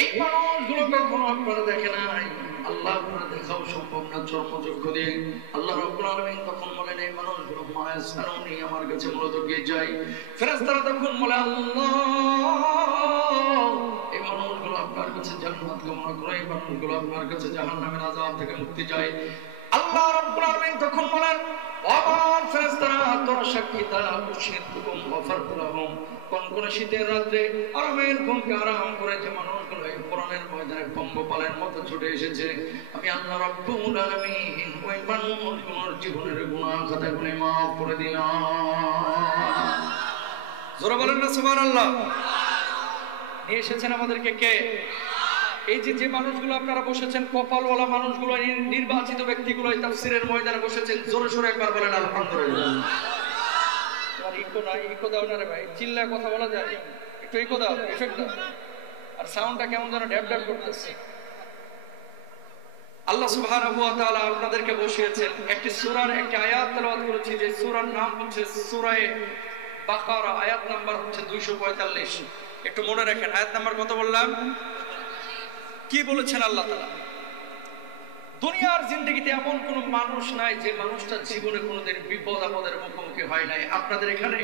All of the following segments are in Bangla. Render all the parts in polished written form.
এই মানুষগুলো কখনো আপনারা দেখে নাই, আল্লাহ আপনারা দেখাও সম্ভব না চর্মচক্ষু দিয়ে। আল্লাহ রাব্বুল আলামিন তখন বলেন এই মানুষগুলো মায়াসারুনি, আমার কাছে মূলত গিয়ে যায়। ফেরেশতারা তখন বলে আল্লাহ এই মানুষগুলো আপনার কাছে জান্নাত কামনা করে, এই মানুষগুলো আপনার কাছে জাহান্নামের আযাব থেকে মুক্তি চায়। আল্লাহ রাব্বুল আলামিন তখন বলেন আমার ফেরেশতারা তোরা সাক্ষী তারা উশহিদুকুম ওয়াফারতু লাহুম, কোন শীতের রাত্রে আরামের ঘুমকে আরাম করে যে মানুষগুলো এই কোরআনের ময়দানে পঙ্গপালের মতো ছুটে এসেছে, আমি আল্লাহ রাব্বুল আলামিন ওই মানুষগুলোর জীবনের গুনাহ খাতাগুলো মাফ করে দিলাম। জোরে বলেন না সুবহানাল্লাহ। নিয়ে এসেছেন আমাদেরকে কে? এই যে মানুষগুলো আপনারা বসেছেন, কপালওয়ালা মানুষগুলো, নির্বাচিত ব্যক্তিগুলো এই তাফসীরের ময়দানে বসেছেন, জোরে সোরে একবার বলেন আলহামদুলিল্লাহ। তোমার ইকো দাও না রে ভাই, চিল্লায় কথা বলা যায়, একটু ইকো দাও, ইফেক্ট দাও। আর সাউন্ডটা কেমন যেন ড্যাব ড্যাব করতেছে। আল্লাহ সুবহানাহু ওয়া তাআলা আপনাদেরকে বসিয়েছেন, একটি সূরার একটি আয়াত তেলাওয়াত করেছি, যে সূরার নাম হচ্ছে সূরা বাকারা, আয়াত নাম্বার হচ্ছে 245। একটু মনে রাখেন আয়াত নাম্বার কত বললাম? কি বলেছেন আল্লাহ তাআলা? দুনিয়ার জিন্দেগিতে এমন কোন মানুষ নাই যে মানুষটা জীবনে কোনোদিন বিপদ আপদের মুখোমুখি হয় নাই। আপনাদের এখানে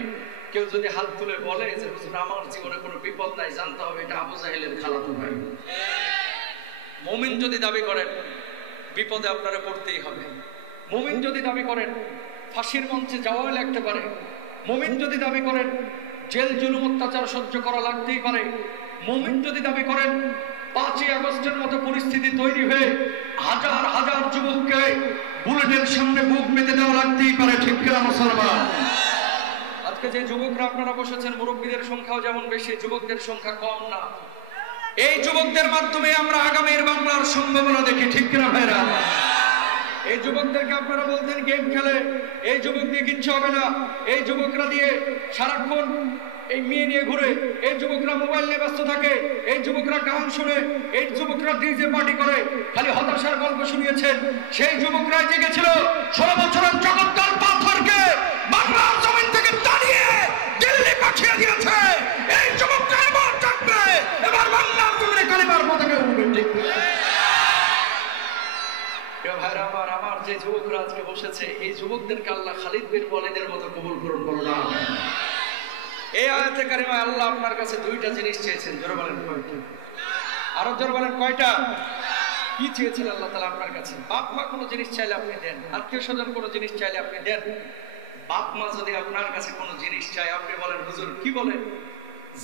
কেউ যদি হাত তুলে বলে যে হুজুর আমার জীবনে কোনো বিপদ নাই, জানতে হবে এটা আবু জাহেলের খালাতো ভাই। মুমিন যদি দাবি করেন বিপদে আপনারা পড়তেই হবে। মুমিন যদি দাবি করেন ফাঁসির মঞ্চে যাওয়া লাগতে পারে। মুমিন যদি দাবি করেন জেল জুলুম অত্যাচার সহ্য করা লাগতেই পারে। মুমিন যদি দাবি করেন 5ই আগস্টের মতো পরিস্থিতি তৈরি হয়ে হাজার হাজার যুবককে বুলেটের সামনে বুক পেতে দেওয়া লাগতেই পারে। ঠিক কিনা মুসলমান? আজকে যে যুবকরা আপনারা বসেছেন, মুরব্বীদের সংখ্যাও যেমন বেশি, যুবকদের সংখ্যা কম না। এই যুবকদের মাধ্যমে আমরা আগামীর বাংলার সম্ভাবনা দেখি। ঠিক কিনা ভাইরা? এই যুবকদেরকে আপনারা বলতেন গেম খেলে, এই যুবক দিয়ে কিচ্ছু হবে না, এই যুবকরা দিয়ে সারাক্ষণ এই মেয়ে নিয়ে ঘুরে, এই যুবকরা মোবাইল নিয়ে ব্যস্ত থাকে, এই যুবকরা গান শুনে, এই যুবকরা ডিজে পার্টি করে, খালি হতাশার গল্প শুনিয়েছেন। সেই যুবকরা জেগেছিল 16 বছরের জগদ্দল পাথরকে বাংলার জমিন থেকে তাড়িয়ে দিল্লি পাঠিয়ে দিয়েছে। এই যুবকরা এবার থাকবে, এবার বাংলার জমিনে কালিমার পতাকা উঠবে। ঠিক ভাইরা আমার যে যুবকরা আজকে বসেছে, এই যুবকদেরকে আল্লাহ খালিদ বিন ওয়ালিদের মতো কবুল করুন। বলুন এই আয়াতে কারিমায় আল্লাহ আপনার কাছে 2টা জিনিস চেয়েছেন। জোরে বলেন কয়টা? আরো জোরে বলেন কয়টা? কি চেয়েছেন আল্লাহ তাআলা আপনার কাছে? বাপ মা কোনো জিনিস চাইলে আপনি দেন, আত্মীয় স্বজন কোনো জিনিস চাইলে আপনি দেন। বাপ মা যদি আপনার কাছে কোনো জিনিস চায়, আপনি বলেন হুজুর কি বলেন?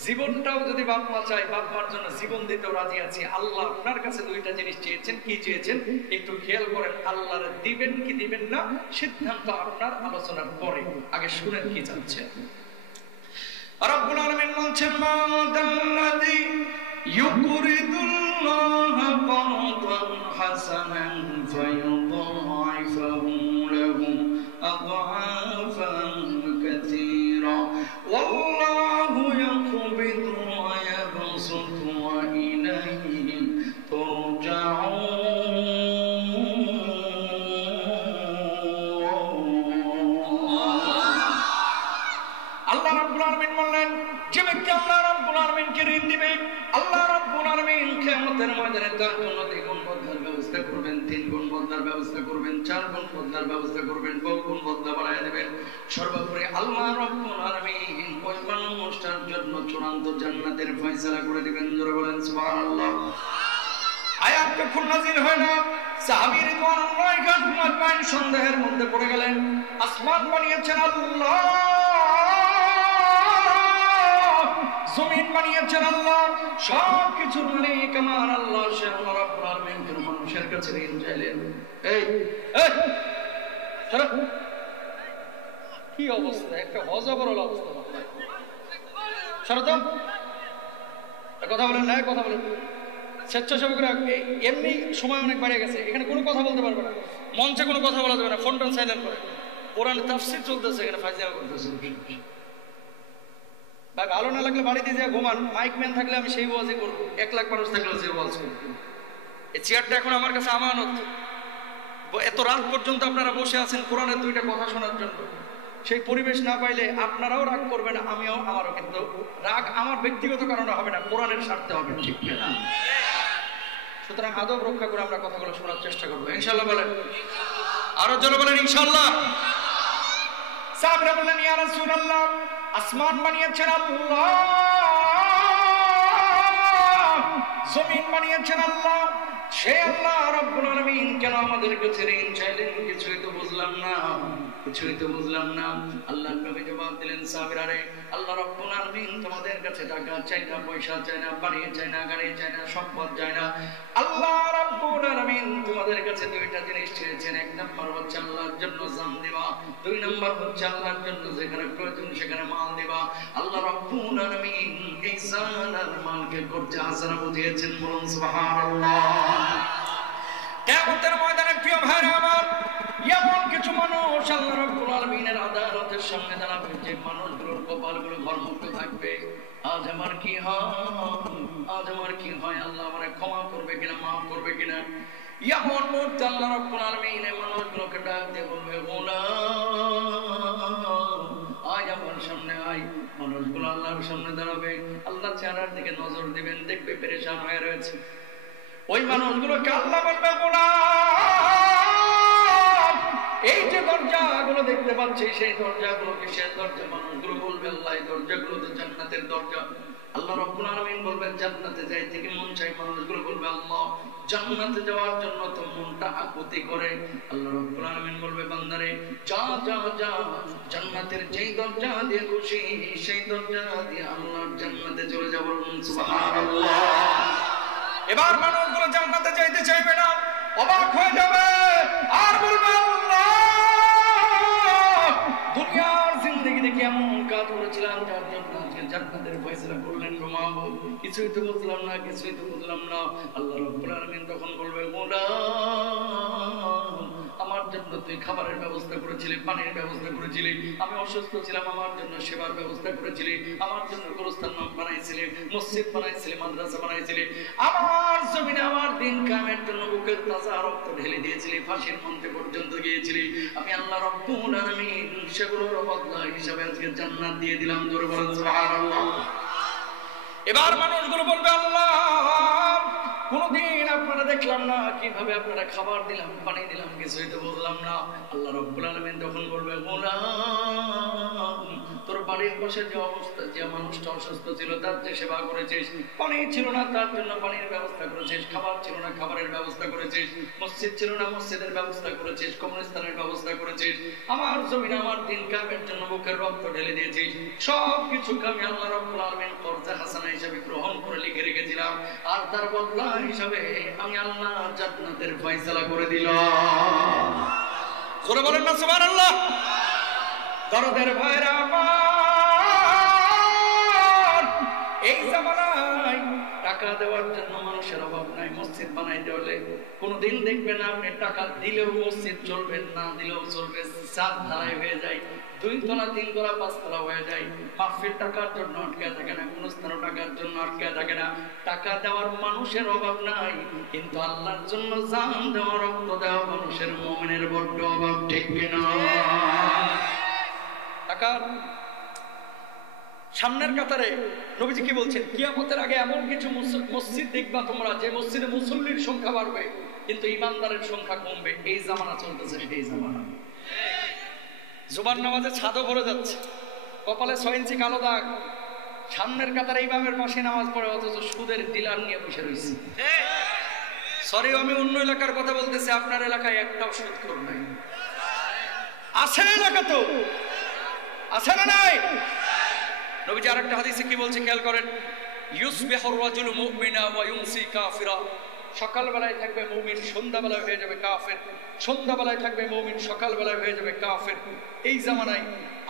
জীবনটাও যদি বাপ মা চায়, বাপ মার জন্য জীবন দিতেও রাজি আছি। আল্লাহ আপনার কাছে 2টা জিনিস চেয়েছেন। কি চেয়েছেন একটু খেয়াল করেন। আল্লাহর দিবেন কি দিবেন না সিদ্ধান্ত আপনার আলোচনার পরে, আগে শুনেন কি চাচ্ছেন। রব্বুল আলামিন বলছেন মাদাল্লাযী ইউকরিদুল্লাহা কারদান হাসানান ফায়ুদাইফাহু লাহু আদআফান কাসীরা ওয়াল্লাহু ইয়াকবিদু ওয়া ইয়াবসুতু ওয়া ইলাইহি তুরজাউন। আল্লাহ রাব্বুল আলামিন বললেন যে ব্যক্তি আল্লাহ রাব্বুল আলামিনকে ঋণ দিবে, আল্লাহ রাব্বুল আলামিন কিয়ামতের ময়দানে তার জন্য 2 গুণ বদলার ব্যবস্থা করবেন, 3 গুণ বদলার ব্যবস্থা করবেন, 4 গুণ বদলার ব্যবস্থা করবেন, 5 গুণ বদলা বাড়ায় দেবেন। সর্বোপরি আল্লাহ রাব্বুল আলামিন ওই মানুষটার জন্য চূড়ান্ত জান্নাতের ফয়সালা করে দিবেন। জোরে বলেন সুবহানাল্লাহ। আয়াত কখন নাযিল হয় না? সাহাবী রিদওয়ানুল্লাহি আলাইহিম সন্দেহের মধ্যে পড়ে গেলেন। আসমান বানিয়েছেন আল্লাহ, জমিন বানিয়েছেন আল্লাহ, সব কিছু মালিক আমার আল্লাহ। সে আল্লাহ রাব্বুল আলামিন কোন মানুষের কাছে ঋণ চাইলেন? এই কি অবস্থা, একটা হযবরল অবস্থা। শরত কথা বলেন না, কথা বলেন। স্বেচ্ছাসেবকরা এমনি সময় অনেক বেড়ে গেছে, এখানে কোনো কথা বলতে পারবে না, মঞ্চে কোনো কথা বলা যাবে না, ফোন টোন সাইলেন্ট করে। কোরআন তাফসীর চলতেছে, এখানে ফায়দাও করতেছে। ভাই ভালো না লাগলে বাড়িতে যা ঘুমান, মাইক ম্যান থাকলে আমি সেই ওয়াজই করবো, 1 লাখ মানুষ থাকলে সেই ওয়াজ করবো। এই চেয়ারটা এখন আমার কাছে আমানত। এত রাত পর্যন্ত আপনারা বসে আছেন কোরআনের 2টা কথা শোনার জন্য। সেই পরিবেশ না পাইলে আপনারাও রাগ করবেন, আমিও, আমারও, কিন্তু রাগ আমার ব্যক্তিগত কারণে হবে না, কোরআনের স্বার্থে হবে, ঠিক না? সুতরাং আদব রক্ষা করে আমরা কথাগুলো শোনার চেষ্টা করবো, ইনশাআল্লাহ বলেন, আরো জোরে বলেন ইনশাআল্লাহ। সাহাবীরা বললেন, ইয়া রাসূলুল্লাহ, আসমান বানিয়েছেন আল্লাহ, জমিন বানিয়েছেন আল্লাহ, সে আল্লাহ রাব্বুল আলামিন কেন আমাদেরকে ছেড়ে চাইলেন? কিছুই তো বুঝলাম না, কিছুই তো বুঝলাম না। আল্লাহর নবী জবাব দিলেন, সাহাবীরা রে, আল্লাহ রাব্বুল আলামিন তোমাদের কাছে টাকা চাই না, পয়সা চাই না, বাড়ি চাই না, গাড়ি চাই না, সম্পদ চাই না। আল্লাহ রাব্বুল আলামিন তোমাদের কাছে দুইটা জিনিস চেয়েছেন। এক নাম্বার হচ্ছে আল্লাহর জন্য জান দিবা, দুই নাম্বার হচ্ছে আল্লাহর জন্য যেখানে প্রয়োজন সেখানে মাল দিবা। আল্লাহ রাব্বুল আলামিন এই জান আর মালকে করতে হাসানা বুঝিয়েছেন, বলুন সুবহানাল্লাহ। কিয়ামতের ময়দানে প্রিয় ভাইরা আমার, এমন কিছু মানুষ আল্লাহ রাব্বুল আলামিনের আদালতের সামনে দাঁড়াবে, যে মানুষগুলোর কপালগুলো ঘরমুক্ত থাকবে। আজ আমার কি হয়, আজ আমার কি হয়, আল্লাহ আমারে ক্ষমা করবে কিনা, মাফ করবে কিনা। এমন মুহূর্তে আল্লাহ রাব্বুল আলামিন এই মানুষগুলোকে ডাক দিয়ে বলবে, গোলাম আয় আমার সামনে আয়। মানুষগুলো আল্লাহর সামনে দাঁড়াবে, আল্লাহ চেহারার দিকে নজর দিবেন, দেখবে পেরেশান হয়ে রয়েছে। ওই মানুষগুলোকে আল্লাহ বলবে, গোলাম এই যে দরজাগুলো দেখতে পাচ্ছি, সেই দরজাগুলো কিসের দরজা? মানুষগুলো বলবে, আল্লাহ এই দরজাগুলো তো জান্নাতের দরজা। আল্লাহ রাব্বুল আলামিন বলবেন, জান্নাতে যাইতে কি মন চাই? মানুষগুলো বলবে, আল্লাহ জান্নাতে যাওয়ার জন্য তো মনটা আকুতি করে। আল্লাহ রাব্বুল আলামিন বলবে, বান্দারে যা যা যা, জান্নাতের যেই দরজা দিয়ে খুশি সেই দরজা দিয়ে আল্লাহর জান্নাতে চলে যাব, সুবহানাল্লাহ। এবার মানুষগুলো জান্নাতে যাইতে চাইবে না, অবাক হয়ে যাবে আর বলবে, আল্লাহ দুনিয়ার জিন্দেগিতে কেমন কাজ করেছিলাম যার জন্য আজকে জান্নাতের ফয়সালা করলেন গো মাহবুব, কিছুই তো বুঝলাম না, কিছুই তো বুঝলাম না। আল্লাহ রাব্বুল আলামিন তখন বলবে, গোলাম আমার জন্য তুই খাবারের ব্যবস্থা করেছিলি, পানির ব্যবস্থা করেছিলি, আমি অসুস্থ ছিলাম আমার জন্য সেবার ব্যবস্থা করেছিলি, আমার জন্য গোরস্থান বানাইছিলি, মসজিদ বানাইছিলি, মাদ্রাসা বানাইছিলি, আমার জমিনে আমার দিন কায়েমের জন্য বুকের তাজা রক্ত ঢেলে দিয়েছিলি, ফাঁসির মঞ্চে পর্যন্ত গিয়েছিলি। আমি আল্লাহ রাব্বুল আলামিন সেগুলোর বদলা হিসাবে আজকে জান্নাত দিয়ে দিলাম, জোরে বলেন সুবহানাল্লাহ। এবার মানুষগুলো বলবে, আল্লাহ কোনদিন আপনারা দেখলাম না, কিভাবে আপনারা খাবার দিলাম, পানি দিলাম, কিছুই তো বললাম না। আল্লাহ রাব্বুল আলামিন তখন বলবে, গোলাম তোর বাড়ির পাশে যে অবস্থা, যে মানুষটা অসুস্থ ছিল তার যে সেবা করেছিস, পানি ছিল না তার জন্য পানির ব্যবস্থা করেছিস, খাবার ছিল না খাবারের ব্যবস্থা করেছিস, মসজিদ ছিল না মসজিদের ব্যবস্থা করেছিস, কবরস্থানের ব্যবস্থা করেছিস, আমার জমিনে আমার দিন কায়েমের জন্য বুকের রক্ত ঢেলে দিয়েছিস, সব কিছু আমি আল্লাহ রাব্বুল আলামিন কর্জা হাসানা হিসেবে গ্রহণ করে লিখে রেখেছিলাম, আর তার বদলা হিসাবে আমি আল্লাহ জান্নাতের ফয়সালা করে দিলাম। জোরে বলেন না সুবহানাল্লাহ। দরদের ভাইরা আমার, এই জামানায় টাকা দেওয়ার জন্য মানুষের অভাব নাই। মসজিদ বানাইতে হলে কোনদিন দেখবেন না আপনি টাকা দিলেও মসজিদ চলবে, না দিলেও চলবে, চার ধারায় হয়ে যায়, 2 তলা 3 তলা 5 তলা হয়ে যায়। মাহফিল টাকার জন্য আটকে থাকে না, কোন স্থান টাকার জন্য আটকে থাকে না। টাকা দেওয়ার মানুষের অভাব নাই, কিন্তু আল্লাহর জন্য জান দেওয়া, রক্ত দেওয়া মানুষের মুমিনের বড্ড অভাব, ঠিক কিনা? টাকার সামনের কাতারে নবীজি কি বলছেন, কিয়ামতের আগে এমন কিছু মসজিদ দেখবা তোমরা, যে মসজিদে মুসল্লির সংখ্যা বাড়বে কিন্তু ইমানদারের সংখ্যা কমবে। এই জামানা চলতেছে, সেই জামানা। জুমার নামাজে ছাদও ভরে যাচ্ছে, কপালে 6 ইঞ্চি কালো দাগ, সামনের কাতারে ইমামের পাশে নামাজ পড়ে, অথচ সুদের ডিলার নিয়ে বসে রয়েছে। সরি, আমি অন্য এলাকার কথা বলতেছি, আপনার এলাকায় একটাও সুদখোর নাই আছে? এলাকা তো আছে না নাই? নবীজি আরেকটা হাদিসে কি বলছে খেয়াল করেন, ইউসবিহুর রাজুলু মুমিনা ওয়া ইউমসি কাফিরা। সকালবেলায় থাকবে মুমিন, সন্ধ্যাবেলায় হয়ে যাবে কাফের, সন্ধ্যাবেলায় থাকবে মুমিন, সকালবেলায় হয়ে যাবে কাফের। এই জামানায়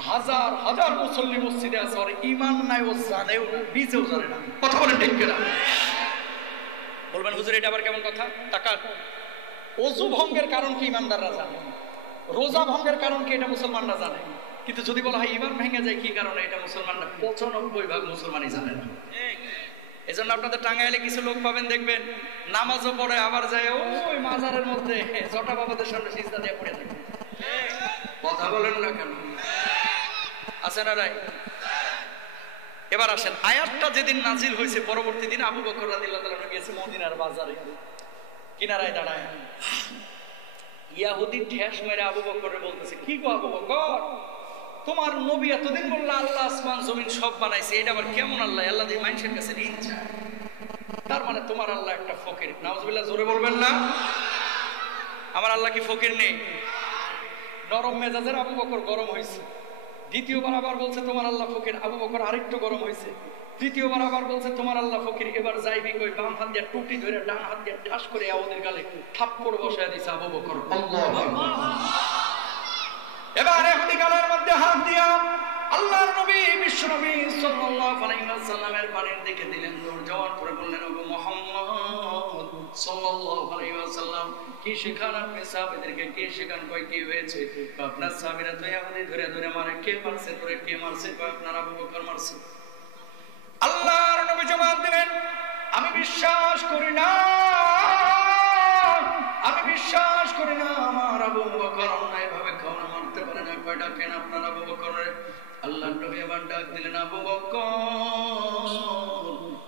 হাজার হাজার মুসল্লি মসজিদে আছে, আর ঈমান নাই, ও জানেও না, নিজেও জানে না। কথা বলেন ঠিক কিনা? বলবেন হুজুর এটা আবার কেমন কথা? টাকার ওযু ভঙ্গের কারণ কি ঈমানদাররা জানে, রোজা ভঙ্গের কারণ কি এটা মুসলমানরা জানে, কিন্তু যদি বলা হয় ঈমান ভেঙে যায় কি কারণে, এটা মুসলমানরা 95% মুসলমানই জানে না। এজন্য আপনাদের টাঙ্গাইলে কিছু লোক পাবেন, দেখবেন নামাজও পড়ে আবার যায় ওই মাজারের মধ্যে জটা বাবাদের সামনে সিজদা দিয়ে পড়ে থাকে। কথা বলেন না কেন? আছে না নাই? এবার আসেন, আয়াতটা যেদিন নাজিল হয়েছে পরবর্তী দিন আবু বকর রাদিয়াল্লাহু তাআলা গিয়েছে মদিনার বাজারে, কিনারায় দাঁড়ায় ইয়াহুদি ঠেস মেরে আবু বকরে বলতেছে, কি গো আবু বকর, তোমার নবী এতদিন বললো আল্লাহ আসমান জমিন সব বানাইছে, এটা আবার কেমন আল্লাহ? আল্লাহ দিয়ে মানুষের কাছে ঋণ চায়, তার মানে তোমার আল্লাহ একটা ফকির। নাউজুবিল্লাহ, জোরে বলবেন না? আমার আল্লাহ কি ফকির নেই? নরম মেজাজের আবু বকর গরম হয়েছে। দ্বিতীয়বার আবার বলছে তোমার আল্লাহ ফকির, আবু বকর আরেকটু গরম হয়েছে। তৃতীয়বার আবার বলছে তোমার আল্লাহ ফকির। এবার যাইবি কই, বাম হাত দিয়ে টুটি ধরে ডান হাত দিয়ে ঠাস করে আমাদের গালে থাপ্পড় বসায় দিছে আবু বকর। এবার ইহুদি গালের মধ্যে হাত দিয়া আল্লাহর নবী বিশ্ব নবী সাল্লাল্লাহু আলাইহি ওয়াসাল্লামের পানির দিকে দিলেন, দৌড় যাওয়ার পরে বললেন, ওগো মুহাম্মদ সাল্লাল্লাহু আলাইহি ওয়াসাল্লাম, কি শেখান আপনি সাহাবীদেরকে? কি শেখান? কই কি হয়েছে? আপনার সাহাবীরা তো ইহুদি ধরে ধরে মারে। কে মারছে? ধরে কে মারছে? আপনার আবু বকর মারছে। আল্লাহর নবী জবাব দিলেন, আমি বিশ্বাস করি না, আমি বিশ্বাস করি না আমার আবু বকর অন্যায় ভাবে কাউকে মারতে পারে না। কয়টা কেন আপনার আবু বকরের? আল্লাহর নবী আবার ডাক দিলেন, আবু বকর,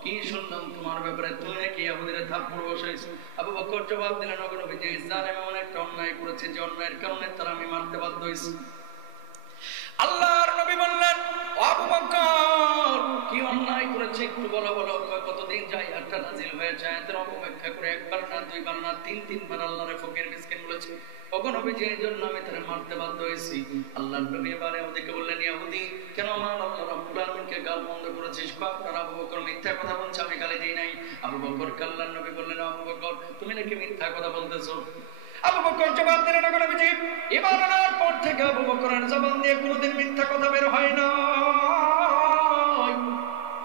কি শুনলাম তোমার ব্যাপারে, তুমি নাকি ইহুদিদের থাপ্পড় বসাইছো? আবু বকর জবাব দিলেন, ওগো নবী, যে জালেম এমন একটা অন্যায় করেছে যে অন্যায়ের কারণে তারা আমি মারতে বাধ্য হয়েছি। আল্লাহর নবী বললেন, আবু বকর কি অন্যায় করেছে একটু বলো বলো। কতদিন যায় আয়াতটা নাজিল হয়ে যায়, এত অপেক্ষা করে একবার না দুইবার না তিনবার আল্লাহর ফকির মিসকিন বলেছে, ওগো নবী, যে জন্য আমি তারে মারতে বাধ্য হয়েছি। আল্লাহর নবী এবার ইহুদিকে বললেন, ইহুদি, কেন আমার আল্লাহ রাব্বুল আলামিনকে গাল বন্ধ করেছিস? আপনার আবু বকর মিথ্যা কথা বলছে, আমি গালি দেই নাই। আবু বকর আল্লাহর নবী বললেন, আবু বকর, তুমি নাকি মিথ্যা কথা বলতেছো? আবু বকর জবাব দিলেন, ওগো নবীজি, ঈমান আনার পর থেকে আবু বকরের জবান দিয়ে কোনোদিন মিথ্যা কথা বের হয় না।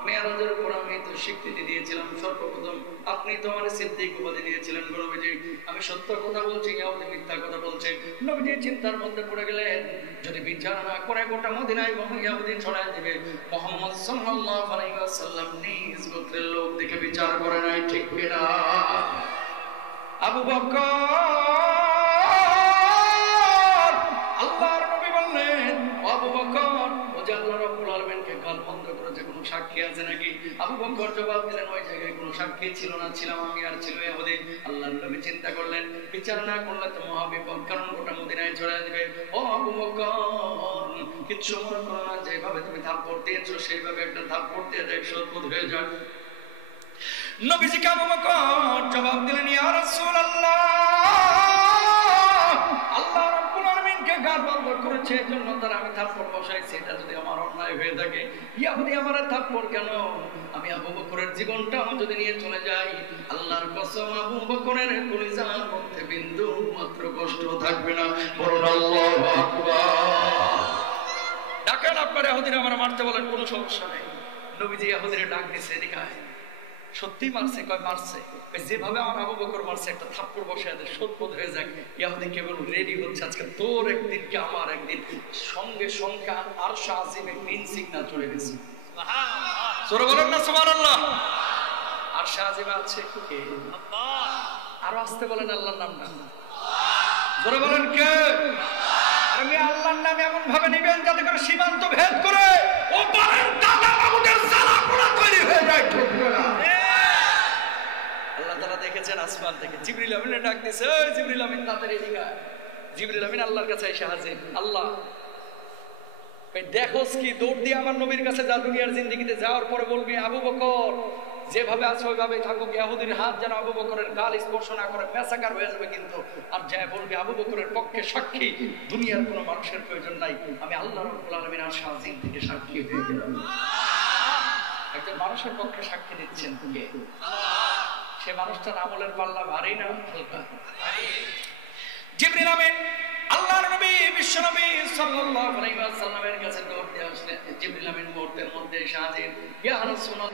মেরাজের উপর আমি তো স্বীকৃতি দিয়েছিলাম সর্বপ্রথম, আপনি তো আমার সিদ্দিক উপাধি দিয়েছিলেন। গো নবীজি, আমি সত্য কথা বলছি, ইহুদি মিথ্যা কথা বলছে। নবীজি চিন্তার মধ্যে পড়ে গেলেন, যদি বিচার না করে গোটা মদিনায় ইহুদি ছড়ায় দিবে। মুহাম্মদ সাল্লাল্লাহু আলাইহি ওয়াসাল্লাম নিজ গোত্রের লোক দেখে বিচার করে নাই, ঠিক কিনা? আবু বকর, আল্লাহর নবী বললেন, আবু বকর, ও যে আল্লাহ রাব্বুল আলামিনকে গাল বন্ধ করেছে, কোনো সাক্ষী আছে নাকি? আবু বকর জবাব দিলেন, ওই জায়গায় কোনো সাক্ষী ছিল না, ছিলাম আমি আর ছিল ইহুদি। আল্লাহর নবী চিন্তা করলেন, বিচার না করলে তো মহাবিপদ, কারণ গোটা মদিনায় ছড়িয়ে দিবে। ও আবু বকর, কিচ্ছু মনে করো না, যেভাবে তুমি থাপ্পড় দিয়েছো সেইভাবে একটা থাপ্পড় দিয়ে দেখছো অদ্ভুত হয়ে যাক। নবীজি আবু বকর জবাব দিলেন, ইয়া রাসূলুল্লাহ, আল্লাহ রাব্বুল আলামিনকে গাল বন্ধ করেছে এজন্য তারা আমি থাপ্পড় বসাইছি, এটা যদি আমার অন্যায় হয়ে থাকে, ইহুদি আমার থাপ্পড় কেন? আমি আবু বকরের জীবনটা যদি নিয়ে চলে যাই, আল্লাহর কসম আবু বকরের কলিজার মধ্যে বিন্দু মাত্র কষ্ট থাকবে না। বলুন আল্লাহু আকবার। ডাকেন আপনারা ইহুদিরা আমার মারতে বলেন, কোনো সমস্যা নেই। নবীজি ইহুদিরে ডাক দিয়েছে, এদিকে আয়। সত্যি মারছে? কয় মারছে। যেভাবে আমার আবু বকর মারছে একটা থাপ্পড় বসায় দেয়, শোধবোধ হয়ে যাক। ইহুদি কেবল রেডি হচ্ছে, আজকে তোর একদিন কি আমার একদিন, সঙ্গে সঙ্গে আরশ আজিমে গ্রিন সিগন্যাল চলে গেছে। জোরে বলেন না সুবহানাল্লাহ। আরশ আজিমে আছে কে? আল্লাহ। আরো আসতে বলেন আল্লাহর নামটা। জোরে বলেন কে? আমি আল্লাহর নাম এমন ভাবে নেবেন যাতে করে সীমান্ত ভেদ করে ও পারেন দাদা বাবুদের জ্বালা পোড়া তৈরি হয়ে যায়। আল্লাহ তাআলা দেখেছেন আসমান থেকে জিবরিল আমিন ডাক দিয়েছে, ওই জিবরিল আমিন তাড়াতাড়ি এদিকে আয়। জিবরিল আমিন আল্লাহর কাছে এসে হাজির। আল্লাহ দেখোস কি, দৌড় দিয়ে আমার নবীর কাছে যা, দুনিয়ার জিন্দেগিতে যাওয়ার পরে বলবি আবু বকর যেভাবে আছে ওইভাবে থাকুক, ইহুদির হাত যেন আবু বকরের গাল স্পর্শ না করে, মেসাকার হয়ে যাবে কিন্তু। আর যাই বলবি আবু বকরের পক্ষে সাক্ষী দুনিয়ার কোনো মানুষের প্রয়োজন নাই, আমি আল্লাহ রাব্বুল আলামিন আর শাহজিন থেকে সাক্ষী হয়ে গেলাম। একজন মানুষের পক্ষে সাক্ষী দিচ্ছেন কে? সে মানুষটার আমলের পাল্লা ভারী না হালকা? জিবরিল আমিন আল্লাহর নবী বিশ্ব নবী সাল্লাল্লাহু আলাইহি ওয়াসাল্লামের কাছে দৌড় দিয়ে আসলেন। জিবরিল আমিন মুহূর্তের মধ্যে এসে হাজির। ইয়া রাসূলুল্লাহ